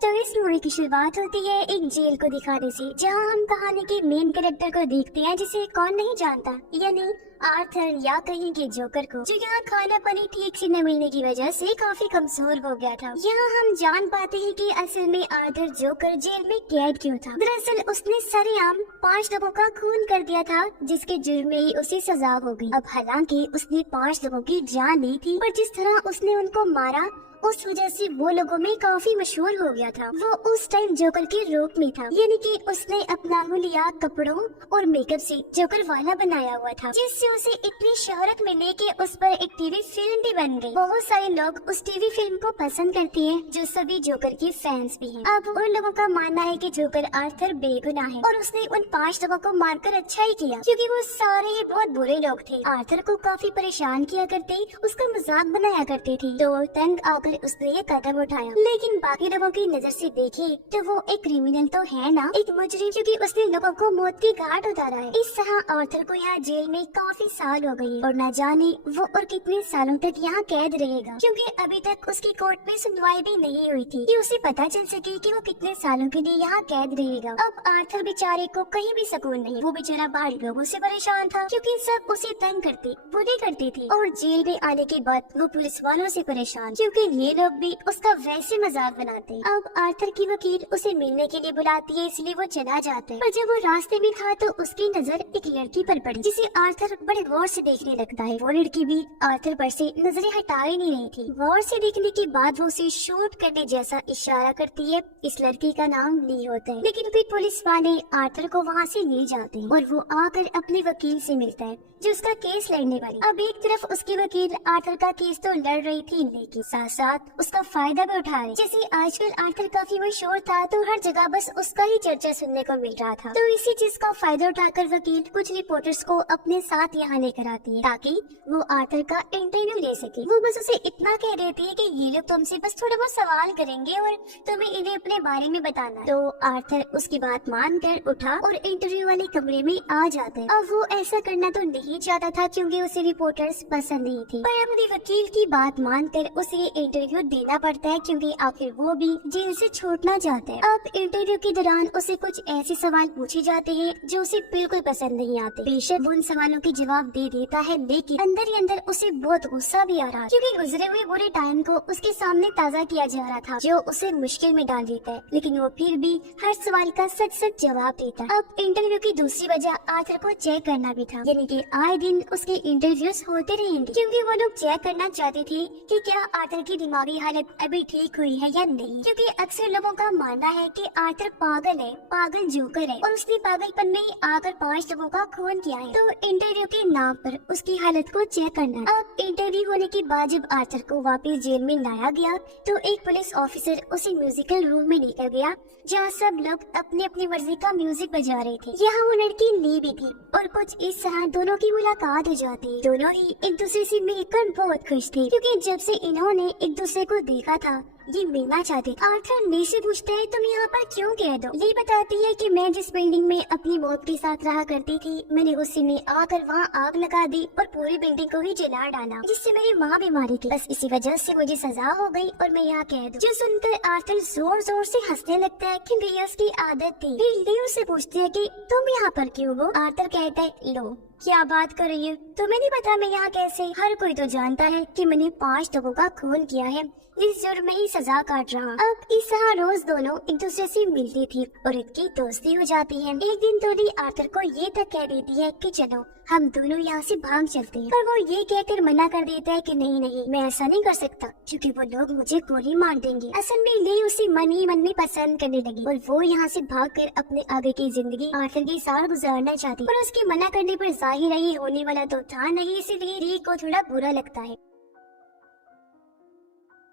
तो इस मूवी की शुरुआत होती है एक जेल को दिखाने से, जहां हम कहानी के मेन कैरेक्टर को देखते हैं जिसे कौन नहीं जानता, यानी आर्थर या कहीं के जोकर को, जो यहाँ खाना पानी ठीक से न मिलने की वजह से काफी कमजोर हो गया था। यहाँ हम जान पाते हैं कि असल में आर्थर जोकर जेल में कैद क्यों था। दरअसल उसने सरेआम 5 लोगों का खून कर दिया था, जिसके जुर्म में ही उसे सजा हो गई। अब हालांकि उसने 5 लोगों की जान ली थी, पर जिस तरह उसने उनको मारा उस वजह से वो लोगों में काफी मशहूर हो गया था। वो उस टाइम जोकर के रूप में था, यानी कि उसने अपना हुलिया कपड़ों और मेकअप से जोकर वाला बनाया हुआ था, जिससे उसे इतनी शोहरत मिली कि उस पर एक टीवी फिल्म भी बन गई। बहुत सारे लोग उस टीवी फिल्म को पसंद करते हैं, जो सभी जोकर के फैंस भी हैं। अब उन लोगों का मानना है कि जोकर आर्थर बेगुनाह है और उसने उन 5 लोगों को मारकर अच्छा ही किया, क्योंकि वो सारे ही बहुत बुरे लोग थे। आर्थर को काफी परेशान किया करते, उसका मजाक बनाया करते थे, तो तंग आकर उसने ये कदम उठाया। लेकिन बाकी लोगों की नजर से देखे तो वो एक क्रिमिनल तो है ना, एक मुजरिम, क्योंकि उसने लोगों को मौत की घाट उतारा है। इस तरह आर्थर को यहाँ जेल में काफी साल हो गए और न जाने वो और कितने सालों तक यहाँ कैद रहेगा, क्योंकि अभी तक उसकी कोर्ट में सुनवाई भी नहीं हुई थी कि उसे पता चल सके कि वो कितने सालों के लिए यहाँ कैद रहेगा। अब आर्थर बेचारे को कहीं भी सुकून नहीं। वो बेचारा बाहरी लोगों से परेशान था, क्योंकि सब उसे तंग करते, बुरी करते थे, और जेल में आने के बाद वो पुलिस वालों से परेशान, क्योंकि ये लोग भी उसका वैसे मजाक बनाते। अब आर्थर की वकील उसे मिलने के लिए बुलाती है, इसलिए वो चला जाता है। पर जब वो रास्ते में था तो उसकी नजर एक लड़की पर पड़ी, जिसे आर्थर बड़े गौर से देखने लगता है। वो लड़की भी आर्थर पर से नजरें हटा ही नहीं रही थी। गौर से देखने के बाद वो उसे शूट करने जैसा इशारा करती है। इस लड़की का नाम ली होता है, लेकिन फिर पुलिस वाले आर्थर को वहाँ से ले जाते हैं और वो आकर अपने वकील से मिलता है, जो उसका केस लड़ने वाली। अब एक तरफ उसकी वकील आर्थर का केस तो लड़ रही थी, लेकिन साथ साथ उसका फायदा भी उठा रही। जैसे आजकल आर्थर काफी मशहूर था, तो हर जगह बस उसका ही चर्चा सुनने को मिल रहा था। तो इसी चीज का फायदा उठाकर वकील कुछ रिपोर्टर्स को अपने साथ यहाँ लेकर आती है, ताकि वो आर्थर का इंटरव्यू ले सके। वो बस उसे इतना कह देती है कि ये लोग तुमसे बस थोड़ा बहुत सवाल करेंगे और तुम्हें इन्हें अपने बारे में बताना। तो आर्थर उसकी बात मानकर उठा और इंटरव्यू वाले कमरे में आ जाता है। अब वो ऐसा करना तो नहीं चाहता था, क्योंकि उसे रिपोर्टर्स पसंद नहीं थी, पर अपने वकील की बात मानकर उसे इंटरव्यू देना पड़ता है, क्योंकि आखिर वो भी जेल से छूटना चाहता है। अब इंटरव्यू के दौरान उसे कुछ ऐसे सवाल पूछे जाते हैं जो उसे बिल्कुल पसंद नहीं आते। बेशक उन सवालों के जवाब दे देता है, लेकिन अंदर ही अंदर उसे बहुत गुस्सा भी आ रहा है, क्योंकि गुजरे हुए बुरे टाइम को उसके सामने ताज़ा किया जा रहा था, जो उसे मुश्किल में डाल देता है। लेकिन वो फिर भी हर सवाल का सच सच जवाब देता है। अब इंटरव्यू की दूसरी वजह आर्थर को चेक करना भी था, यानी कि आए दिन उसके इंटरव्यूज होते रहेंगे, क्योंकि वो लोग चेक करना चाहते थे कि क्या आर्थर की दिमागी हालत अभी ठीक हुई है या नहीं, क्योंकि अक्सर लोगों का मानना है कि आर्थर पागल है, पागल जोकर है, और उसने पागलपन में ही आकर 5 लोगों का खून किया है। तो इंटरव्यू के नाम पर उसकी हालत को चेक करना है। अब इंटरव्यू होने के बाद जब आर्थर को वापस जेल में लाया गया, तो एक पुलिस ऑफिसर उसे म्यूजिकल रूम में लेकर गया, जहाँ सब लोग अपनी अपनी मर्जी का म्यूजिक बजा रहे थे। यहाँ वो लड़की ली भी थी, और कुछ इस तरह दोनों की मुलाकात हो जाती। दोनों ही एक दूसरे से मिलकर बहुत खुश थे, क्योंकि जब से इन्होंने एक दूसरे को देखा था ये मिलना चाहते। आर्थर ली से पूछता है, तुम यहाँ पर क्यों कैद हो? ली बताती है कि मैं जिस बिल्डिंग में अपनी मौत के साथ रहा करती थी, मैंने गुस्से में आकर वहाँ आग लगा दी और पूरी बिल्डिंग को ही जला डाला, जिससे मेरी माँ भी मारी गई। बस इसी वजह से मुझे सजा हो गई और मैं यहाँ कैद हूँ। जो सुनकर आर्थर जोर जोर से हंसने लगता है, क्योंकि ये उसकी आदत थी। फिर ली उससे पूछती है कि तुम यहाँ पर क्यों हो? आर्थर कहता है, लो क्या बात कर रही है, तुम्हें नहीं पता मैं यहाँ कैसे? हर कोई तो जानता है कि मैंने 5 लोगों का खून किया है, इस जुर्म में ही सजा काट रहा। अब इस तरह रोज दोनों एक दूसरे से मिलती थी और इनकी दोस्ती हो जाती है। एक दिन तो ली आर्थर को ये तक कह देती है कि चलो हम दोनों यहाँ से भाग चलते हैं, पर वो ये कहकर मना कर देता है कि नहीं नहीं, मैं ऐसा नहीं कर सकता, क्योंकि वो लोग मुझे गोली मार देंगे। असल में ली उसे मन ही मन में पसंद करने लगी और वो यहाँ से भागकर अपने आगे की जिंदगी आर्थर के साथ गुजारना चाहती, पर उसके मना करने पर जाहिर है ये होने वाला तो था नहीं, इसीलिए ली को थोड़ा बुरा लगता है।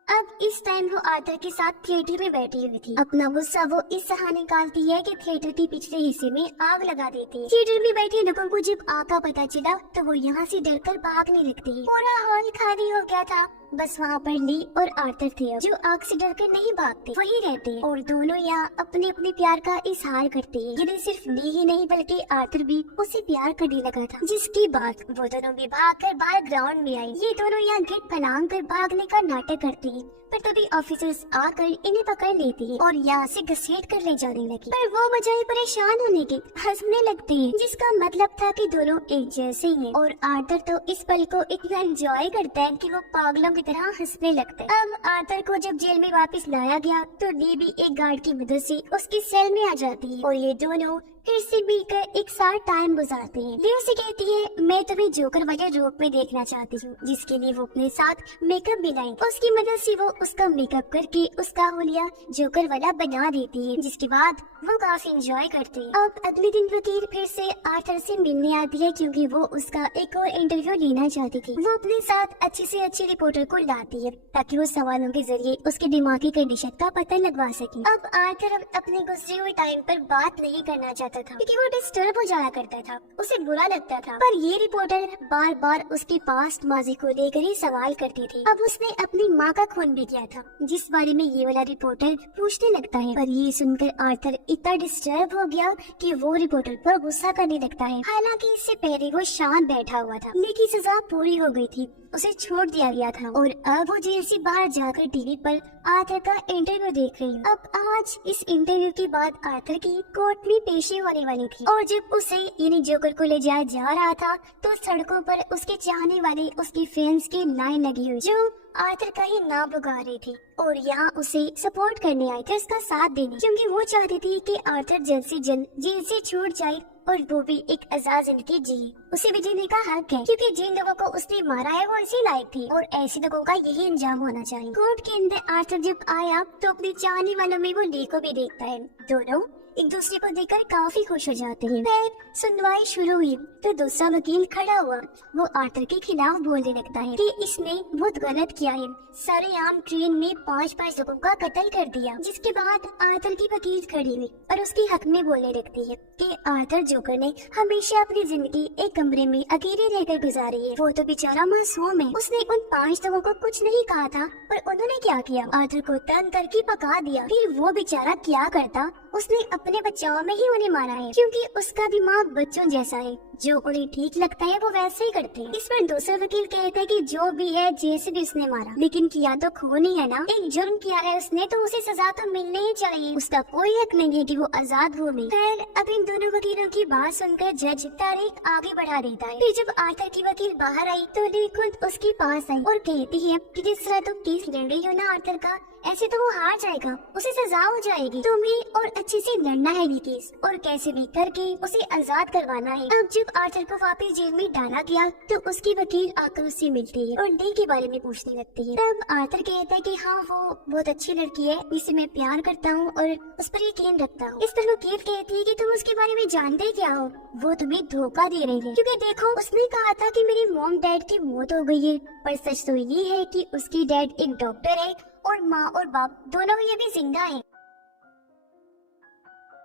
अब इस टाइम वो आर्थर के साथ थिएटर में बैठी हुई थी। अपना गुस्सा वो इस तरह निकालती है कि थिएटर के पिछले हिस्से में आग लगा देती है। थिएटर में बैठे लोगों को जब आग का पता चला तो वो यहाँ से डरकर भागने लगते हैं। पूरा हॉल खाली हो गया था बस वहाँ पर ली और आर्थर थे जो आग से डर कर नहीं भागते, वही रहते हैं और दोनों यहाँ अपने अपने प्यार का इजहार करते हैं। ये सिर्फ ली ही नहीं बल्कि आर्थर भी उससे प्यार करने लगा था, जिसके बाद वो दोनों भी भागकर बाहर ग्राउंड में आए। ये दोनों यहाँ गेट फलांग कर भागने का नाटक करते हैं, पर तभी ऑफिसर्स आकर इन्हें पकड़ लेते हैं और यहाँ से घसीट कर ले जाने लगे। पर वो बजाय परेशान होने के हंसने लगते हैं, जिसका मतलब था कि दोनों एक जैसे हैं। और आर्थर तो इस पल को इतना एंजॉय करता है कि वो पागलों की तरह हंसने लगता है। अब आर्थर को जब जेल में वापस लाया गया तो ली भी एक गार्ड की मदद से उसकी सेल में आ जाती है और ये दोनों फिर से मिलकर एक साथ टाइम गुजारते हैं। ली उसे कहती है मैं तुम्हें जोकर वाले रूप में देखना चाहती हूँ, जिसके लिए वो अपने साथ मेकअप भी लाई। उसकी मदद से वो उसका मेकअप करके उसका हुलिया जोकर वाला बना देती है, जिसके बाद वो काफी एंजॉय करते हैं। अब अगले दिन वकील फिर से आर्थर से मिलने आती है क्योंकि वो उसका एक और इंटरव्यू लेना चाहती थी। वो अपने साथ अच्छी से अच्छी रिपोर्टर को लाती है ताकि वो सवालों के जरिए उसके दिमागी कंडीशन का पता लगवा सके। अब आर्थर अपने गुजरे हुए टाइम पर बात नहीं करना चाहता था क्योंकि वो डिस्टर्ब हो जाया करता था, उसे बुरा लगता था। पर ये रिपोर्टर बार बार उसके पास्ट माजी को लेकर ही सवाल करती थी। अब उसने अपनी माँ का खून भी किया था, जिस बारे में ये वाला रिपोर्टर पूछने लगता है। पर ये सुनकर आर्थर इतना डिस्टर्ब हो गया कि वो रिपोर्टर पर गुस्सा करने लगता है। हालांकि इससे पहले वो शांत बैठा हुआ था, लेकिन सजा पूरी हो गई थी, उसे छोड़ दिया गया था और अब वो जेल से बाहर जाकर टीवी पर आर्थर का इंटरव्यू देख रही है। अब आज इस इंटरव्यू के बाद आर्थर की कोर्ट में पेशी होने वाली थी और जब उसे यानी जोकर को ले जाया जा रहा था तो सड़कों पर उसके चाहने वाले उसके फैंस की लाइन लगी हुई जो आर्थर का ही नाम पुकार रही थी और यहाँ उसे सपोर्ट करने आए थे, उसका साथ देने, क्योंकि वो चाहती थी कि आर्थर जल्द से जल्द जेल से छूट जाए और वो भी एक आजाद जिंदगी जिए। उसे भी जीने का हक है क्योंकि जिन लोगों को उसने मारा है वो इसी लायक थी और ऐसे लोगों का यही अंजाम होना चाहिए। कोर्ट के अंदर आर्थर जब आया तो अपने चाहने वालों में वो ली को भी देखता है। दोनों एक दूसरे को देखकर काफी खुश हो जाते हैं। फिर सुनवाई शुरू हुई तो दूसरा वकील खड़ा हुआ। वो आर्थर के खिलाफ बोलने लगता है कि इसने बहुत गलत किया है, सरेआम ट्रेन में 5 लोगों का कत्ल कर दिया। जिसके बाद आर्थर की वकील खड़ी हुई और उसके हक में बोलने लगती है कि आर्थर जोकर ने हमेशा अपनी जिंदगी एक कमरे में अकेले रहकर गुजारी है। वो तो बेचारा मासूम है, उसने उन 5 लोगों को कुछ नहीं कहा था, पर उन्होंने क्या किया, आर्थर को तंग करके पका दिया। फिर वो बेचारा क्या करता, उसने अपने बच्चों में ही उन्हें मारा है क्योंकि उसका दिमाग बच्चों जैसा है, जो उन्हें ठीक लगता है वो वैसे ही करते हैं। इस पर दूसरा वकील कहता है कि जो भी है जैसे भी उसने मारा, लेकिन किया तो खून ही है ना, एक जुर्म किया है उसने तो उसे सजा तो मिलनी ही चाहिए, उसका कोई हक नहीं है कि वो आजाद घूमे। खैर अब इन दोनों वकीलों की बात सुनकर जज तारीख आगे बढ़ा देता है। फिर जब आर्थर की वकील बाहर आई तो ली खुद उसके पास आई और कहती है कि जिस तरह तुम केस लड़ रही हो ना आर्थर का, ऐसे तो वो हार जाएगा, उसे सजा हो जाएगी, तुम्हें और अच्छे से लड़ना है ये केस और कैसे भी करके उसे आजाद करवाना है। अब जब आर्थर को वापस जेल में डाला गया तो उसकी वकील आकर उससे मिलती है और ली के बारे में पूछने लगती है। तब आर्थर कहता है कि हाँ वो बहुत अच्छी लड़की है, जिसे मैं प्यार करता हूँ और उस पर यकीन रखता हूँ। इस पर वकील कहती है कि तुम उसके बारे में जानते क्या हो, वो तुम्हें धोखा दे रही है क्योंकि देखो उसने कहा था कि मेरी मॉम डैड की मौत हो गई है, पर सच तो ये है कि उसकी डैड एक डॉक्टर है और माँ और बाप दोनों ही अभी जिंदा हैं।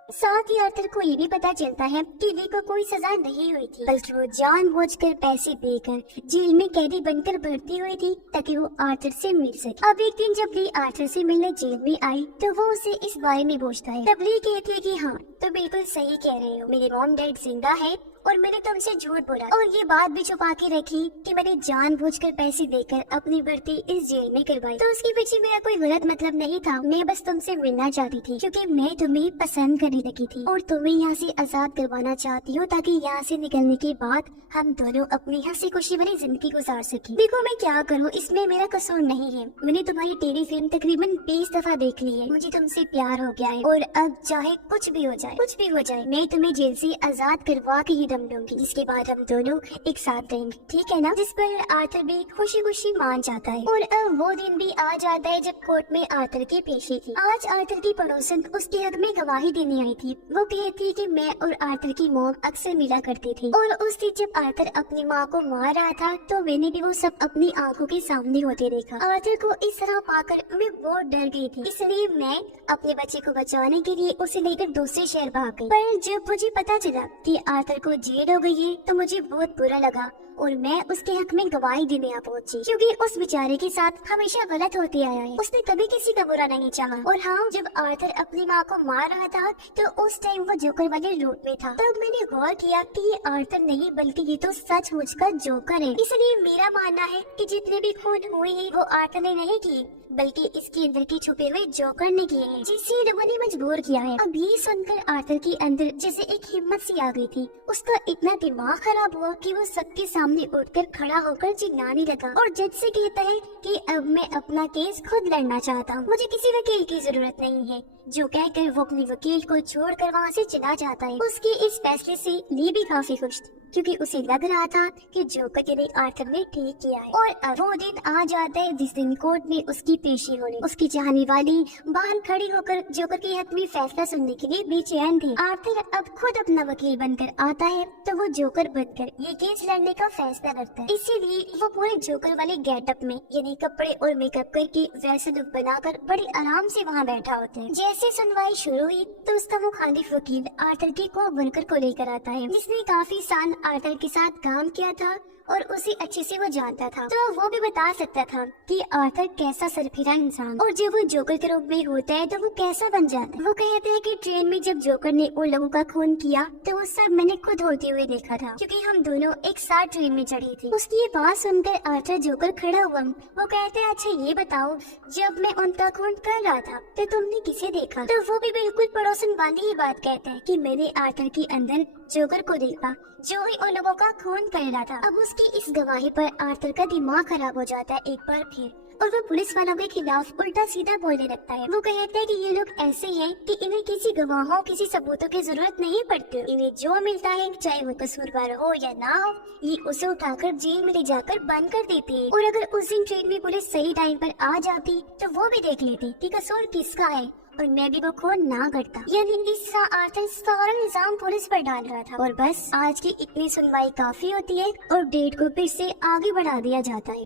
साथ ही आर्थर को ये भी पता चलता है कि ली को कोई सजा नहीं हुई थी, बल्कि वो जानबूझकर पैसे देकर जेल में कैदी बनकर भर्ती हुई थी ताकि वो आर्थर से मिल सके। अब एक दिन जब ली आर्थर से मिलने जेल में आई तो वो उसे इस बारे में पूछता है। तब ली कहती है कि हाँ तो बिल्कुल सही कह रहे हो, मेरे मॉम डैड जिंदा है और मैंने तुमसे झूठ बोला और ये बात भी छुपा के रखी कि मैंने जानबूझकर पैसे देकर अपनी भर्ती इस जेल में करवाई। तो उसके पीछे मेरा कोई गलत मतलब नहीं था, मैं बस तुमसे मिलना चाहती थी क्योंकि मैं तुम्हें पसंद करने लगी थी और तुम्हें यहाँ से आजाद करवाना चाहती हूँ ताकि यहाँ से निकलने के बाद हम दोनों अपनी हंसी खुशी भरी जिंदगी गुजार सके। देखो मैं क्या करूँ, इसमें मेरा कसूर नहीं है, मैंने तुम्हारी टीवी फिल्म तकरीबन 20 दफा देख ली है, मुझे तुमसे प्यार हो गया है और अब चाहे कुछ भी हो जाए मैं तुम्हें जेल से आजाद करवा के ही दम लूंगी, जिसके बाद हम दोनों एक साथ रहेंगे, ठीक है ना। जिस पर आर्थर भी खुशी खुशी मान जाता है और अब वो दिन भी आ जाता है जब कोर्ट में आर्थर की पेशी थी। आज आर्थर की पड़ोसन उसके हक में गवाही देने आई थी। वो कहती कि मैं और आर्थर की मॉम अक्सर मिला करती थी और उस दिन जब आर्थर अपनी माँ को मार रहा था तो मैंने भी वो सब अपनी आंखों के सामने होते देखा। आर्थर को इस तरह पाकर मैं बहुत डर गई थी, इसलिए मैं अपने बच्चे को बचाने के लिए उसे लेकर दूसरे शहर भाग गई। पर जब मुझे पता चला कि आर्थर को जेल हो गई है तो मुझे बहुत बुरा लगा और मैं उसके हक में गवाही देने आ पहुंची, क्योंकि उस बेचारे के साथ हमेशा गलत होते आया है। उसने कभी किसी का बुरा नहीं चाहा। और हाँ, जब आर्थर अपनी माँ को मार रहा था तो उस टाइम वो जोकर वाले रूप में था। तब मैंने गौर किया कि ये आर्थर नहीं बल्कि ये तो सचमुच का जोकर है। इसलिए मेरा मानना है कि जितने भी खून हुए हैं वो आर्थर ने नहीं किए बल्कि इसके अंदर के छुपे हुए जोकर ने किए हैं, जिसे रबो ने मजबूर किया है। अब ये सुनकर आर्थर के अंदर जैसे एक हिम्मत सी आ गई थी। उसका इतना दिमाग खराब हुआ कि वो सबके सामने उठकर खड़ा होकर चिल्लाने लगा और जज से कहता है कि अब मैं अपना केस खुद लड़ना चाहता हूँ, मुझे किसी वकील की जरूरत नहीं है। जो कहकर वो अपने वकील को छोड़कर वहाँ से चला जाता है। उसके इस फैसले से ली भी काफी खुश थी, क्योंकि उसे लग रहा था कि जोकर के लिए आर्थर ने ठीक किया है। और अब वो दिन आ जाता है जिस दिन कोर्ट में उसकी पेशी होने। उसकी चाहने वाली बाहर खड़ी होकर जोकर के हक में फैसला सुनने के लिए बेचैन थी। आर्थर अब खुद अपना वकील बनकर आता है तो वो जोकर बनकर ये केस लड़ने का फैसला करता है। इसीलिए वो पूरे जोकर वाले गेटअप में यानी कपड़े और मेकअप करके वैसे लुक बनाकर बड़ी आराम से वहाँ बैठा होता है। जैसे सुनवाई शुरू हुई तो उसका मुखालिफ वकील आर्थर के को बनकर को लेकर आता है, जिसने काफी साल आर्थर के साथ काम किया था और उसे अच्छे से वो जानता था, तो वो भी बता सकता था कि आर्थर कैसा सरफिरा इंसान और जब वो जोकर के रूप में होता है तो वो कैसा बन जाता है। वो कहता है कि ट्रेन में जब जोकर ने उन लोगों का खून किया तो वो सब मैंने खुद होते हुए देखा था, क्योंकि हम दोनों एक साथ ट्रेन में चढ़ी थी। उसकी ये बात सुनकर आर्थर जोकर खड़ा हुआ। वो कहते हैं, अच्छा ये बताओ, जब मैं उनका खून कर रहा था तो तुमने किसे देखा? तो वो भी बिल्कुल पड़ोसन वाली ही बात कहता है कि मैंने आर्थर के अंदर जोकर को देखा जो ही उन लोगों का खून कर रहा था। अब उसकी इस गवाही पर आर्थर का दिमाग खराब हो जाता है एक बार फिर, और वो पुलिस वालों के खिलाफ उल्टा सीधा बोलने लगता है। वो कहता है कि ये लोग ऐसे हैं कि इन्हें किसी गवाहों किसी सबूतों की जरूरत नहीं पड़ती। इन्हें जो मिलता है चाहे वो कसूरवार हो या ना हो, ये उसे उठाकर जेल में ले जाकर बंद कर देते हैं। और अगर उस दिन ट्रेन में पुलिस सही टाइम पर आ जाती तो वो भी देख लेती कि कसूर किसका है और मैं भी वो खून ना करता। यानी इस तरह आर्थर सारा इल्जाम पुलिस पर डाल रहा था। और बस आज की इतनी सुनवाई काफी होती है और डेट को फिर से आगे बढ़ा दिया जाता है।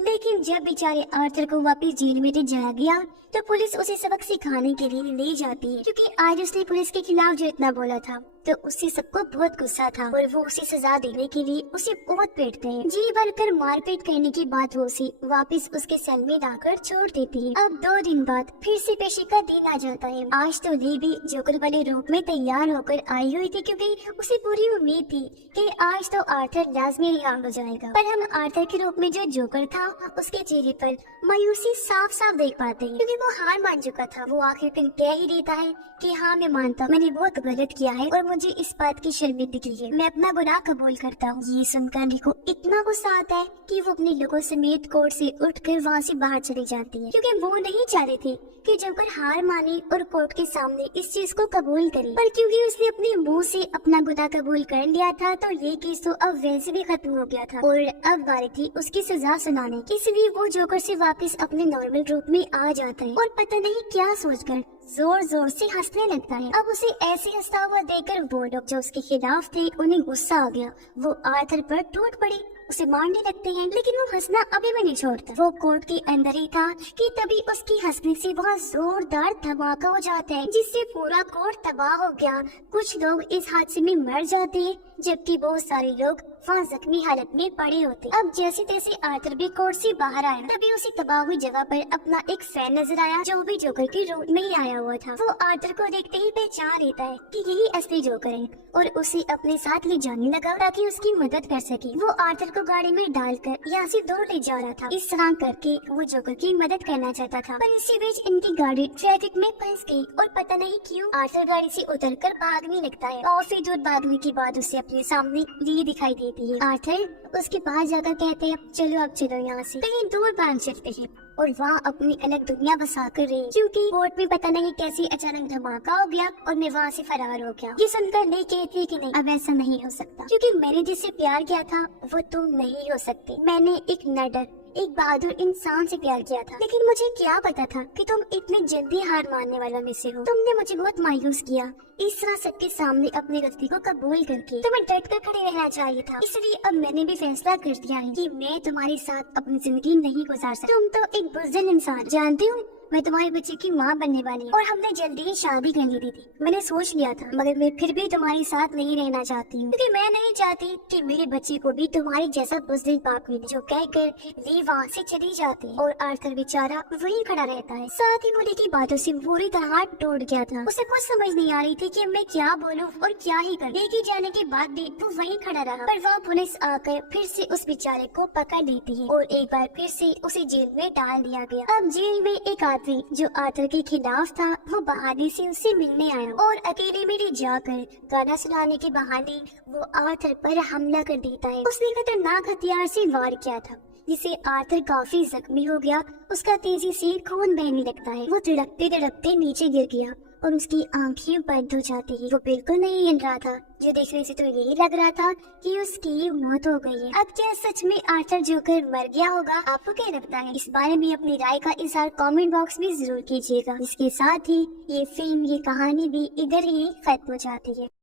लेकिन जब बेचारे आर्थर को वापस जेल में ले जाया गया तो पुलिस उसे सबक सिखाने के लिए ले जाती है, क्योंकि आज उसने पुलिस के खिलाफ जो इतना बोला था तो उससे सबको बहुत गुस्सा था और वो उसे सजा देने के लिए उसे बहुत पीटते हैं। जी भरकर मारपीट करने के बाद वो उसे वापस उसके सेल में लाकर छोड़ देती है। अब 2 दिन बाद फिर से पेशी का दिन आ जाता है। आज तो ली भी जोकर वाले रूप में तैयार होकर आई हुई थी, क्योंकि उसे पूरी उम्मीद थी कि आज तो आर्थर लाजमी रिहा हो जाएगा। पर हम आर्थर के रूप में जो जोकर था उसके चेहरे पर मायूसी साफ साफ देख पाते हैं, क्योंकि वो हार मान चुका था। वो आखिरकार कह ही देता है कि हाँ मैं मानता हूँ, मैंने बहुत गलत किया है और मुझे इस बात की शर्मिंदगी है, मैं अपना गुनाह कबूल करता हूँ। ये सुनकर ली को इतना गुस्सा आता है कि वो अपने लोगों समेत कोर्ट से उठकर वहाँ से बाहर चली जाती है, क्योंकि वो नहीं चाह रही थी कि जोकर हार माने और कोर्ट के सामने इस चीज को कबूल करे। पर क्योंकि उसने अपने मुंह से अपना गुनाह कबूल कर लिया था तो ये केस तो अब वैसे भी खत्म हो गया था और अब बारी थी उसकी सजा सुनाने की। इसलिए वो जोकर से वापस अपने नॉर्मल रूप में आ जाता है और पता नहीं क्या सोचकर जोर जोर से हंसने लगता है। अब उसे ऐसे हंसता हुआ देखकर वो लोग जो उसके खिलाफ थे उन्हें गुस्सा आ गया। वो आर्थर पर टूट पड़े, उसे मारने लगते हैं, लेकिन वो हंसना अभी भी नहीं छोड़ता। वो कोर्ट के अंदर ही था कि तभी उसकी हंसने से बहुत जोरदार धमाका हो जाता है, जिससे पूरा कोर्ट तबाह हो गया। कुछ लोग इस हादसे में मर जाते हैं जबकि बहुत सारे लोग वहाँ जख्मी हालत में पड़े होते। अब जैसे तैसे आर्थर भी कोर्ट से बाहर आया, तभी उसे तबाह हुई जगह पर अपना एक फैन नजर आया जो भी जोकर के रूप में ही आया हुआ था। वो आर्थर को देखते ही पहचान लेता है कि यही असली जोकर है और उसे अपने साथ ले जाने लगा ताकि उसकी मदद कर सके। वो आर्थर को गाड़ी में डालकर यहाँ से दूर ले जा रहा था। इस तरह करके वो जोकर की मदद करना चाहता था, पर इसी बीच इनकी गाड़ी ट्रैफिक में फंस गई और पता नहीं क्यों आर्थर गाड़ी से उतरकर भागने लगता है। काफी दूर भागने के बाद उसे अपने सामने ली दिखाई देती है। आर्थर उसके पास जाकर कहते हैं, चलो अब चलो यहाँ से कहीं दूर भाग चलते हैं और वहाँ अपनी अलग दुनिया बसा कर रही, क्योंकि कोर्ट में पता नहीं कैसे अचानक धमाका हो गया और मैं वहाँ से फरार हो गया। ये सुनकर नहीं कहती कि नहीं, अब ऐसा नहीं हो सकता, क्योंकि मैंने जिससे प्यार किया था वो तुम नहीं हो सकते। मैंने एक नडर एक बहादुर इंसान से प्यार किया था, लेकिन मुझे क्या पता था कि तुम इतनी जल्दी हार मानने वालों में से हो। तुमने मुझे बहुत मायूस किया। इस तरह सबके सामने अपनी गलती को कबूल करके तुम्हें डट कर खड़े रहना चाहिए था। इसलिए अब मैंने भी फैसला कर दिया है कि मैं तुम्हारे साथ अपनी जिंदगी नहीं गुजार सकती। तुम तो एक बुज़दिल इंसान, जानती हूँ मैं तुम्हारे बच्चे की माँ बनने वाली हूँ और हमने जल्दी ही शादी कर ली थी। मैंने सोच लिया था, मगर मैं फिर भी तुम्हारे साथ नहीं रहना चाहती हूँ, क्योंकि मैं नहीं चाहती कि मेरे बच्चे को भी तुम्हारे जैसा बुज़दिल बाप मिले जो कहकर ली वहाँ से चली जाती है। और आर्थर बेचारा वहीं खड़ा रहता है। साथ ही मोनी की बातों से पूरी तरह टूट गया था। उसे कुछ समझ नहीं आ रही थी कि मैं क्या बोलूं और क्या ही करूं। लेके जाने के बाद भी वो वहीं खड़ा रहा, पर वह पुलिस आकर फिर से उस बेचारे को पकड़ लेती है और एक बार फिर से उसे जेल में डाल दिया गया। अब जेल में एक आदमी जो आर्थर के खिलाफ था, वो बहाने से उससे मिलने आया और अकेले में ले जाकर गाना सुनाने के बहाने वो आर्थर पर हमला कर देता है। उसने खतरनाक हथियार से वार किया था, जिसे आर्थर काफी जख्मी हो गया। उसका तेजी से खून बहने लगता है। वो तड़पते तड़पते नीचे गिर गया और उसकी आंखें बंद हो जाती है। वो बिल्कुल नहीं हिल रहा था, जो देखने से तो यही लग रहा था कि उसकी मौत हो गई है। अब क्या सच में आर्थर जोकर मर गया होगा? आपको क्या लगता है? इस बारे में अपनी राय का इजहार कमेंट बॉक्स में जरूर कीजिएगा। इसके साथ ही ये फिल्म, ये कहानी भी इधर ही खत्म हो जाती है।